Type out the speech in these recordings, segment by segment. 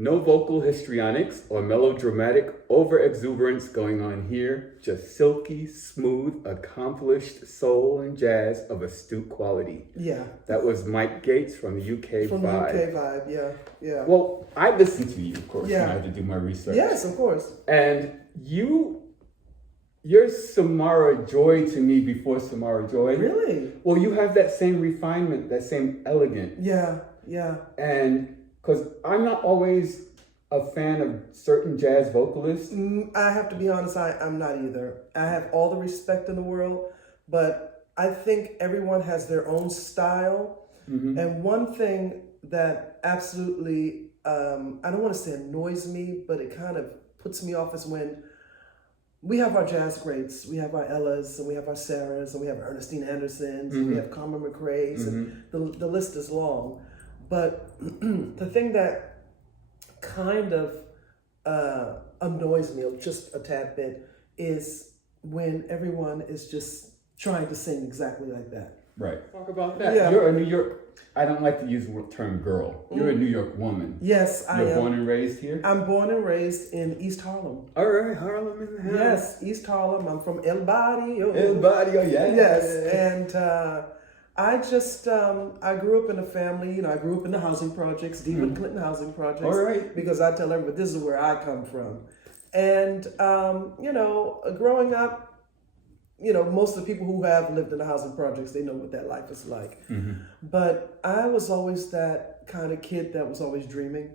No vocal histrionics or melodramatic over-exuberance going on here. Just silky, smooth, accomplished soul and jazz of astute quality. Yeah. That was Mike Gates from the UK From Vibe. the UK Vibe, yeah, yeah. Well, I listened to you, of course, Yeah. when I had to do my research. Yes, of course. And you're Samara Joy to me before Samara Joy. Really? Well, you have that same refinement, that same elegance. Yeah, yeah. And because I'm not always a fan of certain jazz vocalists. I have to be honest, I'm not either. I have all the respect in the world, but I think everyone has their own style. Mm-hmm. And one thing that absolutely, I don't want to say annoys me, but it kind of puts me off is when we have our jazz greats, we have our Ellas, and we have our Sarahs, and we have Ernestine Andersons, and we have Carmen McRae's, and the list is long. But the thing that kind of annoys me just a tad bit is when everyone is just trying to sing exactly like that. Right. Talk about that. Yeah. You're a New York, I don't like to use the term girl. You're a New York woman. Yes, I am. You're born and raised here? I'm born and raised in East Harlem. All right, Harlem in the house. Yes, East Harlem. I'm from El Barrio. El Barrio, yeah. Yes, and I just, I grew up in a family, I grew up in the housing projects, Dean Clinton housing projects. All right. Because I tell everybody, this is where I come from. And, growing up, most of the people who have lived in the housing projects, they know what that life is like. Mm-hmm. But I was always that kind of kid that was always dreaming,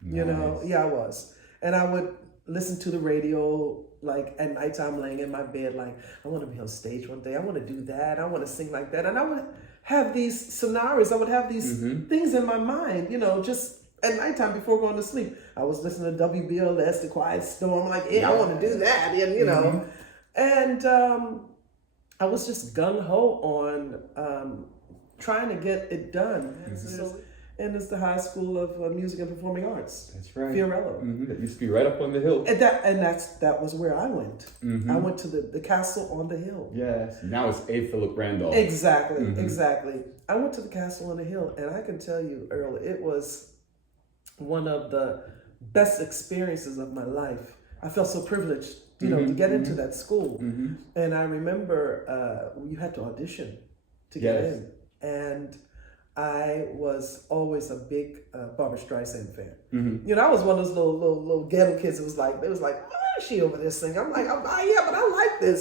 Nice. Yeah, I was. And I would listen to the radio, like at nighttime laying in my bed, like, I want to be on stage one day. I want to do that. I want to sing like that. And I would have these scenarios. I would have these things in my mind, just at nighttime before going to sleep. I was listening to WBLS, The Quiet Storm. Like, I want to do that. And, and I was just gung-ho on trying to get it done. And it's the High School of Music and Performing Arts. That's right. Fiorello. That used to be right up on the hill. And that was where I went. I went to the castle on the hill. Yes. Now it's A. Philip Randolph. Exactly, exactly. I went to the castle on the hill, and I can tell you, Earl, it was one of the best experiences of my life. I felt so privileged, to get into that school. And I remember you had to audition to get in. And I was always a big Barbra Streisand fan. I was one of those little ghetto kids. They was like, why is she over there singing? I'm like, yeah, but I like this,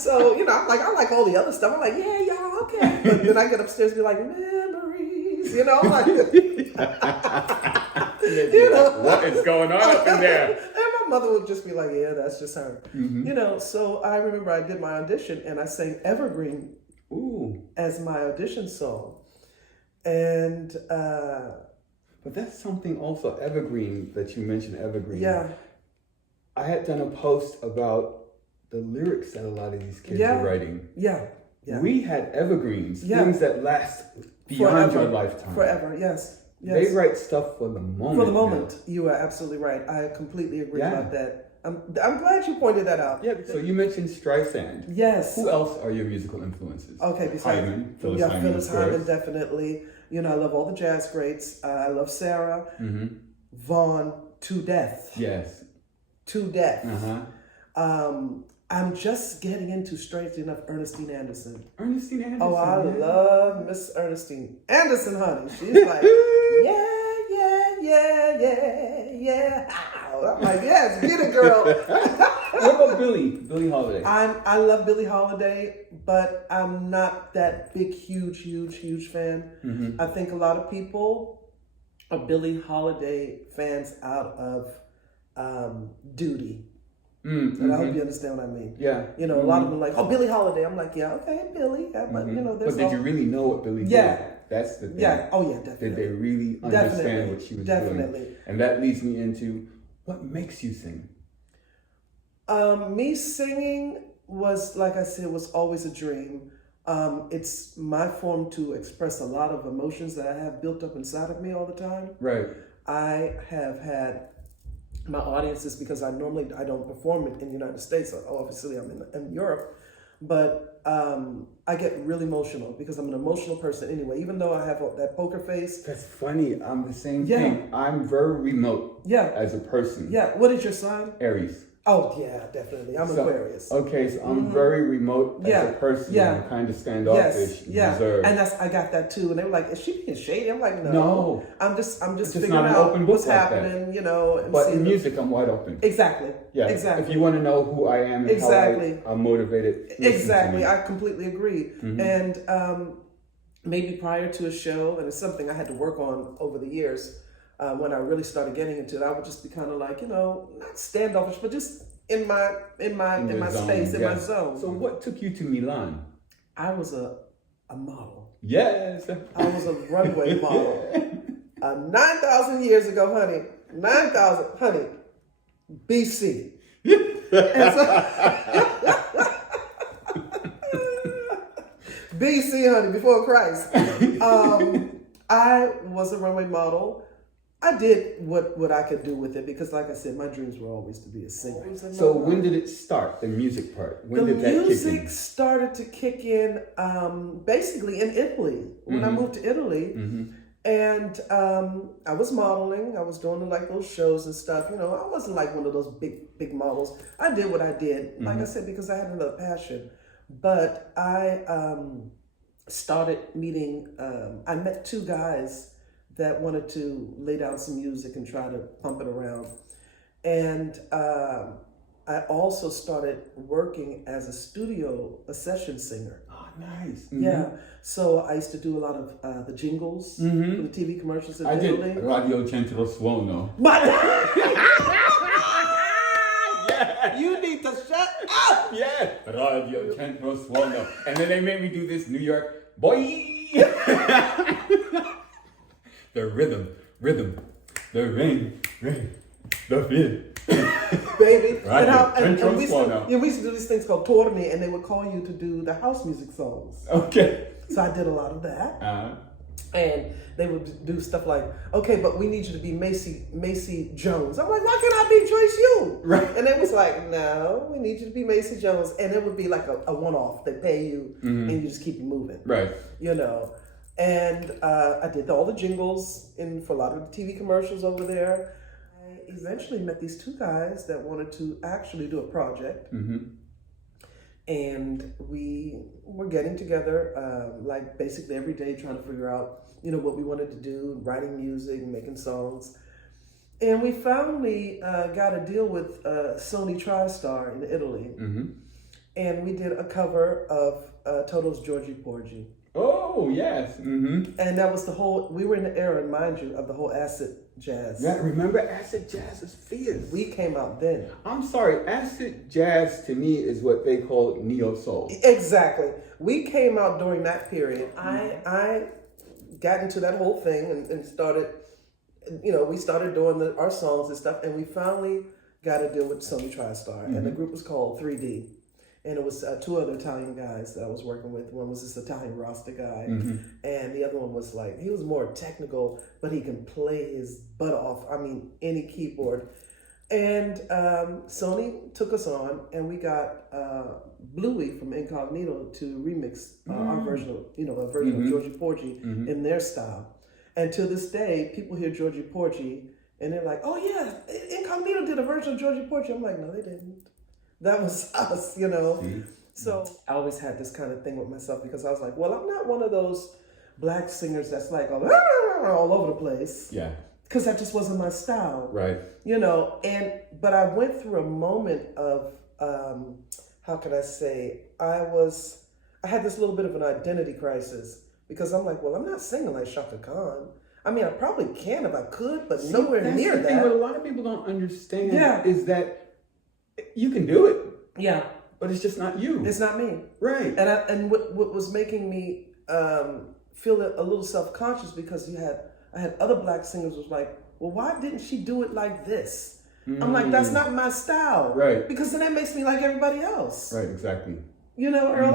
So, I'm like, I like all the other stuff. I'm like, yeah, y'all, okay. But then I get upstairs and be like, memories, I'm like, what is going on up in there? And my mother would just be like, yeah, that's just her. So I remember I did my audition and I sang Evergreen as my audition song. And but that's something also evergreen that you mentioned, evergreen. Yeah. I had done a post about the lyrics that a lot of these kids are writing. Yeah. We had evergreens, things that last beyond your lifetime. Forever, yes. They write stuff for the moment. For the moment. You are absolutely right. I completely agree about that. I'm glad you pointed that out. Yeah, so you mentioned Streisand. Yes. Who else are your musical influences? Okay, besides Phyllis Hyman. Phyllis Hyman, definitely. I love all the jazz greats. I love Sarah. Vaughan to death. Yes. To death. I'm just getting into, strangely enough, Ernestine Anderson. Ernestine Anderson. Oh, I love Miss Ernestine Anderson, honey. She's like, yeah. I'm like, yes, get it, girl. What about Billie Holiday? I love Billie Holiday, but I'm not that big, huge fan. I think a lot of people are Billie Holiday fans out of duty. And I hope you understand what I mean. Yeah. A lot of them are like, oh, Billie Holiday. I'm like, yeah, okay, Billie. But, but did you really know what Billie did? That's the thing. Yeah. Oh, yeah, definitely. Did they really understand what she was doing? And that leads me into, what makes you sing? Me singing was, like I said, was always a dream. It's my form to express a lot of emotions that I have built up inside of me all the time. Right. I have had my audiences, because I don't perform in the United States. Obviously, I'm in Europe. but I get really emotional because I'm an emotional person anyway. Even though I have that poker face. That's funny. I'm the same Yeah. thing. I'm very remote. Yeah. As a person. Yeah. What is your sign? Aries. Oh yeah, definitely. I'm Aquarius. Okay, so I'm very remote as a person. Yeah. I'm kind of standoffish, reserved. And I got that too. And they were like, "Is she being shady?" I'm like, "No, No. I'm just figuring not an out open book what's like happening, that. you know." And But in music, I'm wide open. exactly. Yeah. Exactly. If you want to know who I am and how I'm motivated, listen exactly. to me. I completely agree. And maybe prior to a show, and it's something I had to work on over the years. When I really started getting into it, I would just be kind of like, not standoffish, but just in my zone, space, in my zone. So what took you to Milan? I was a model. Yes. I was a runway model. 9,000 years ago, honey. 9,000, honey. BC. And so, BC, honey, before Christ. I was a runway model. I did what I could do with it because, like I said, my dreams were always to be a singer. So when did it start, the music part? When did that kick in? The music started to kick in basically in Italy. When I moved to Italy, and I was modeling. I was doing like those shows and stuff. I wasn't like one of those big models. I did what I did, like I said, because I had another passion. But I started meeting, I met two guys that wanted to lay down some music and try to pump it around. And I also started working as a session singer. Oh, nice. Yeah. So I used to do a lot of the jingles for the TV commercials in Italy. Did Radio Centro Suono. You need to shut up! Yeah, Radio Centro Suono. And then they made me do this New York, boy! The rhythm, the rain, the feel. Baby. Radio And Centro we Suono. used to do these things called torni, and they would call you to do the house music songs. Okay. So I did a lot of that. Uh-huh. And they would do stuff like, okay, but we need you to be Macy Jones. I'm like, why can't I be Joyce Elaine Yuille? Right. And it was like, no, we need you to be Macy Jones. And it would be like a one-off. They pay you and you just keep it moving. Right. And I did all the jingles for a lot of the TV commercials over there. I eventually met these two guys that wanted to actually do a project. And we were getting together like basically every day trying to figure out, what we wanted to do, writing music, making songs. And we finally got a deal with Sony TriStar in Italy. And we did a cover of Toto's Giorgi Porgi. Oh, yes. And that was we were in the era, mind you, of the whole acid jazz. Yeah, remember acid jazz is fierce. We came out then. I'm sorry, acid jazz to me is what they call neo-soul. Exactly. We came out during that period. I got into that whole thing and started, we started doing our songs and stuff, and we finally got a deal with Sony TriStar, and the group was called 3D. And it was two other Italian guys that I was working with. One was this Italian Rasta guy, and the other one was he was more technical, but he can play his butt off. I mean, any keyboard. And Sony took us on, and we got Bluey from Incognito to remix our version of, a version of Giorgi Porgi in their style. And to this day, people hear Giorgi Porgi, and they're like, "Oh yeah, Incognito did a version of Giorgi Porgi." I'm like, "No, they didn't. That was us, So I always had this kind of thing with myself because I was like, well, I'm not one of those black singers that's like all over the place. Yeah. Because that just wasn't my style. Right. But I went through a moment of, how can I say, I had this little bit of an identity crisis because I'm like, well, I'm not singing like Shaka Khan. I mean, I probably can if I could, but nowhere near that. Thing what a lot of people don't understand is that you can do it. Yeah. But it's just not you. It's not me. Right. And what was making me feel a little self-conscious because I had other black singers was like, well, why didn't she do it like this? I'm like, that's not my style. Right. Because then that makes me like everybody else. Right, exactly. Earl,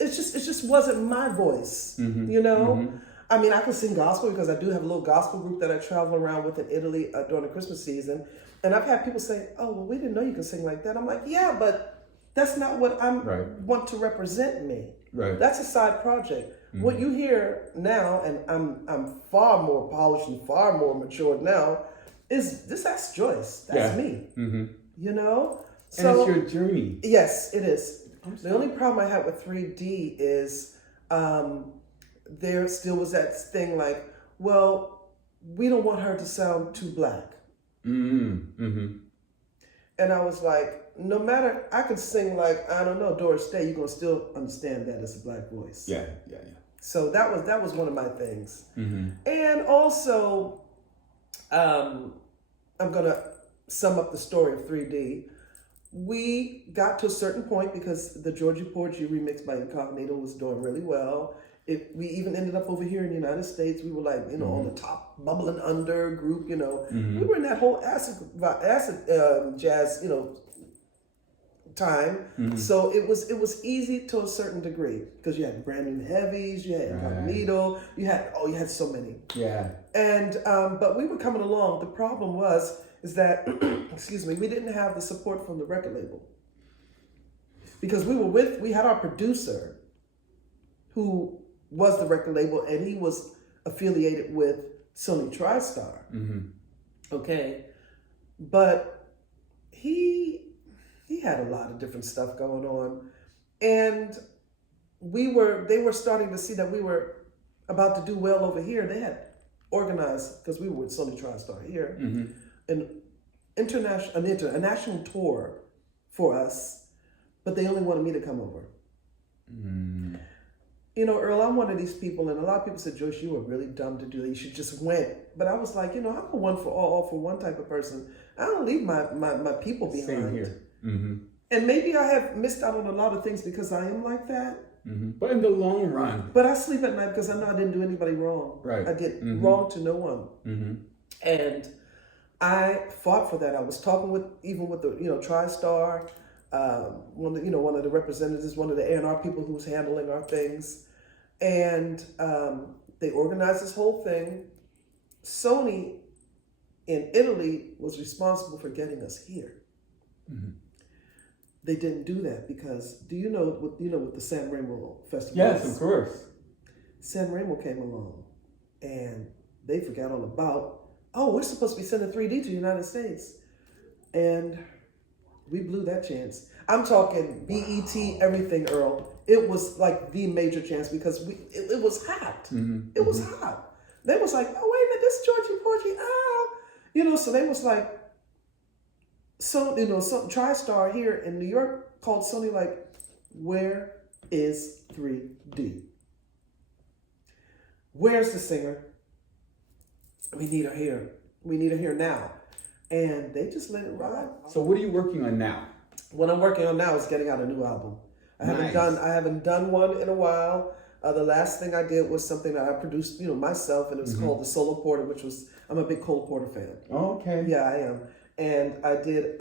it just wasn't my voice. I mean, I can sing gospel because I do have a little gospel group that I travel around with in Italy during the Christmas season. And I've had people say, oh, well, we didn't know you could sing like that. I'm like, yeah, but That's not what I Right. want to represent me. Right. That's a side project. What you hear now, and I'm far more polished and far more matured now, is this. That's Joyce. That's me. You know. And it's your journey. Yes, it is. The only problem I had with 3D is there still was that thing like, well, we don't want her to sound too black. And I was like, no matter, I could sing like, I don't know, Doris Day, you're gonna still understand that as a black voice. Yeah. So that was one of my things. And also, I'm gonna sum up the story of 3D. We got to a certain point because the Georgie Porgy remix by Incognito was doing really well. We even ended up over here in the United States. We were like, on the top bubbling under group, We were in that whole acid jazz, time. So it was easy to a certain degree because you had brand new heavies, you had Incognito, you had so many. Yeah. And but we were coming along. The problem is that excuse me, we didn't have the support from the record label. Because we had our producer who was the record label, and he was affiliated with Sony TriStar. Okay. But he had a lot of different stuff going on. And they were starting to see that we were about to do well over here. They had organized, because we were with Sony TriStar here, a national tour for us, but they only wanted me to come over. Earl, I'm one of these people, and a lot of people said, Joyce, you were really dumb to do that. You should just went. But I was like, I'm a one for all for one type of person. I don't leave my people behind. Same here. And maybe I have missed out on a lot of things because I am like that. But in the long run. But I sleep at night because I know I didn't do anybody wrong. Right. I did wrong to no one. And I fought for that. I was talking with the TriStar, one of the representatives, one of the A&R people who was handling our things, and they organized this whole thing. Sony in Italy was responsible for getting us here. They didn't do that because with the San Remo festival? Yes, of course. San Remo came along, and they forgot all about. Oh, we're supposed to be sending 3D to the United States. And we blew that chance. I'm talking BET, everything, Earl. It was like the major chance because it was hot. It was hot. They was like, oh, wait a minute, this Georgie Porgy, so they was like, TriStar here in New York called Sony like, where is 3D? Where's the singer? We need her here. We need her here now. And they just let it ride. So what are you working on now? What I'm working on now is getting out a new album. I haven't done one in a while. The last thing I did was something that I produced, myself, and it was called the Solo Porter, I'm a big Cole Porter fan. Oh, okay. Yeah, I am. And I did,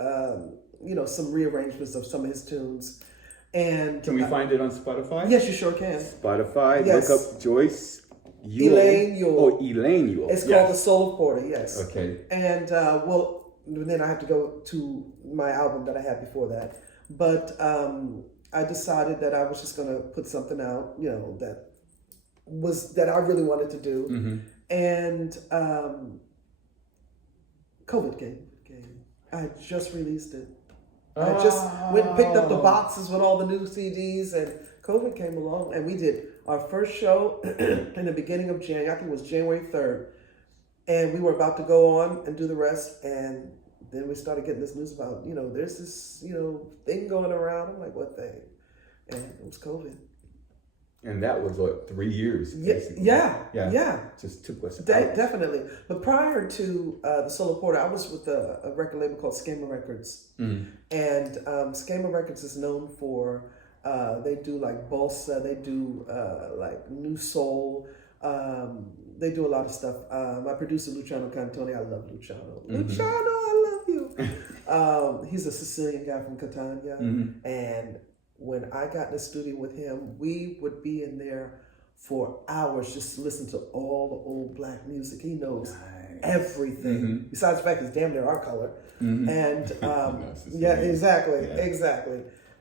some rearrangements of some of his tunes. And can we find it on Spotify? Yes, you sure can. Spotify. Yes. Look up Joyce Elaine Yuille. Oh, Elaine Yuille. It's called the Solo Porter. Yes. Okay. And then I have to go to my album that I had before that. But I decided that I was just going to put something out, that I really wanted to do. And COVID came. I had just released it. I just went and picked up the boxes with all the new CDs, and COVID came along, and we did our first show in the beginning of January. I think it was January 3rd. And we were about to go on and do the rest, and then we started getting this news about, there's this, thing going around. I'm like, what thing? And it was COVID. And that was, 3 years, basically. Yeah. Just took us out. Definitely. But prior to the Solo Porter, I was with a record label called Schema Records. And Schema Records is known for, they do like Bolsa, they do like New Soul, they do a lot of stuff. My producer, Luciano Cantoni, I love Luciano. Luciano, I love you. He's a Sicilian guy from Catania. And when I got in the studio with him, we would be in there for hours just listening to all the old black music. He knows everything. Besides the fact he's damn near our color. And exactly.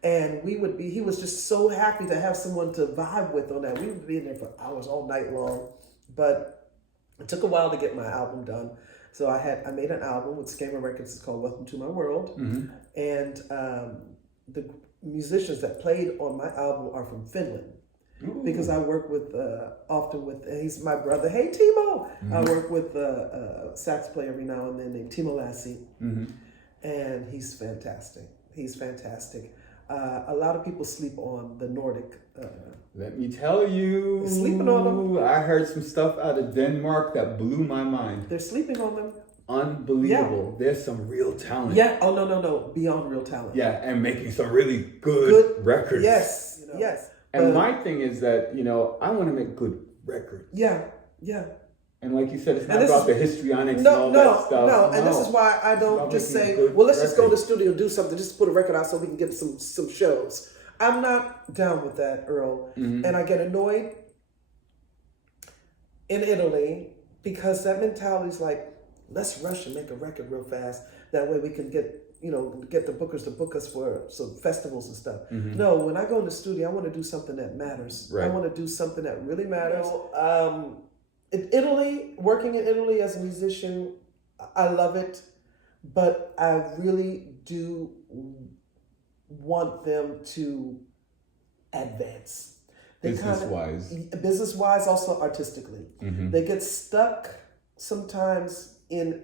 And he was just so happy to have someone to vibe with on that. We would be in there for hours, all night long. But it took a while to get my album done. So I made an album with Scammer Records. It's called Welcome to My World. Mm-hmm. And the musicians that played on my album are from Finland. Ooh. Because I work with often with he's my brother. Hey Timo, I work with a sax player every now and then named Timo Lassie, and he's fantastic. He's fantastic. A lot of people sleep on the Nordic. Let me tell you, Sleeping on them. I heard some stuff out of Denmark that blew my mind. They're sleeping on them. Unbelievable. Yeah. There's some real talent. Yeah. Oh no. Beyond real talent. Yeah, and making some really good records. Yes. Yes. And my thing is that, I want to make good records. Yeah. And like you said, it's not about the histrionics and all that stuff. No, and this is why I don't just say, well, let's just go to the studio and do something, just put a record out so we can get some shows. I'm not down with that, Earl. And I get annoyed in Italy because that mentality is like, let's rush and make a record real fast. That way we can get the bookers to book us for some festivals and stuff. No, when I go in the studio, I want to do something that matters. Right. I want to do something that really matters. In Italy, working in Italy as a musician, I love it, but I really do want them to advance. Business-wise, also artistically. They get stuck sometimes in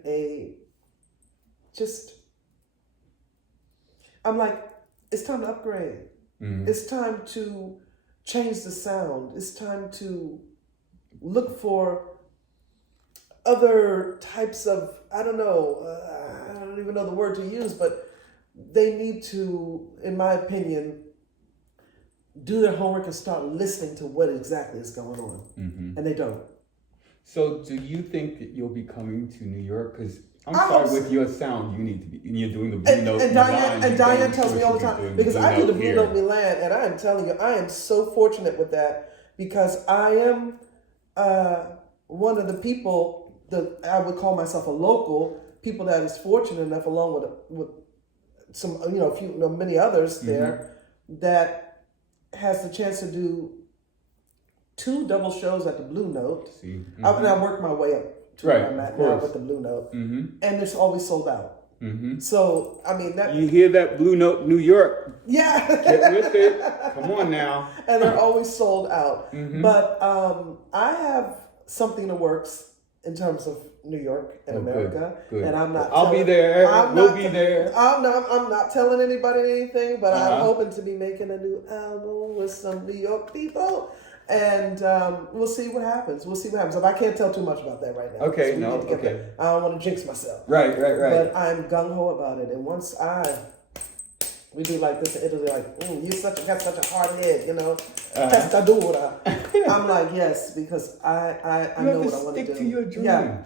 I'm like, it's time to upgrade. It's time to change the sound. It's time to look for other types of, I don't even know the word to use, but they need to, in my opinion, do their homework and start listening to what exactly is going on. And they don't. So do you think that you'll be coming to New York? Because I'm sorry, with your sound, you need to be, and you're doing the Blue Note Milan. And Diane tells me all the time, because I do the Blue Note Milan, and I am telling you, I am so fortunate with that, because I am one of the people that I would call myself a local, people that is fortunate enough, along with some, many others there, that has the chance to do 2 double shows at the Blue Note. And I worked my way up to where I'm at now with the Blue Note. And it's always sold out. So, I mean, that... You hear that, Blue Note New York? Yeah. Get with it. Come on now. And they're always sold out. But I have something in the works in terms of New York and America. Good. And I'm not I'll be there. We'll be there. I'm not telling anybody anything, but I'm hoping to be making a new album with some New York people. And we'll see what happens. If I can't tell too much about that right now. Okay, I don't want to jinx myself. Right. But I'm gung-ho about it. And once we do like this in Italy, like, you got such a hard head, Testadura. I'm like, yes, because I know what I want to do. Stick to your dream. Yeah.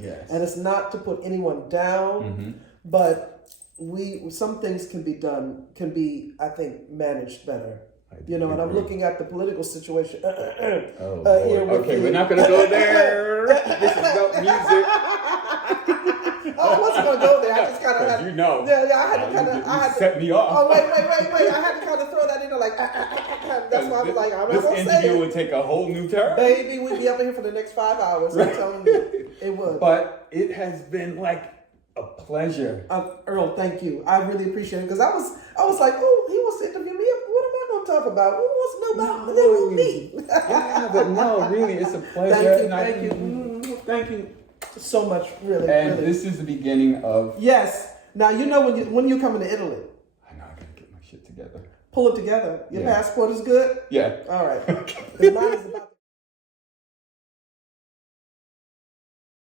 Yes. And it's not to put anyone down, but some things can be, I think, managed better. And I'm looking at the political situation. Here we're not going to go there. This is about music. I wasn't going to go there. I just kind of had, I had to kind of, set me off. Oh, wait. I had to kind of throw that in there, like, that's why I was like, I'm not going to say it. This interview would take a whole new turn. Baby, we'd be up here for the next 5 hours. I'm telling you, it would. But it has been like a pleasure. Earl, thank you. I really appreciate it, because I was like, oh, he wants to interview me. What am I going to talk about? Who wants to know about me? Yeah, but no, really, it's a pleasure. Thank you so much, really. And this is the beginning of... Yes. Now, when you're coming to Italy. I know, I got to get my shit together. Pull it together. Your passport is good? Yeah. All right. Because mine is about...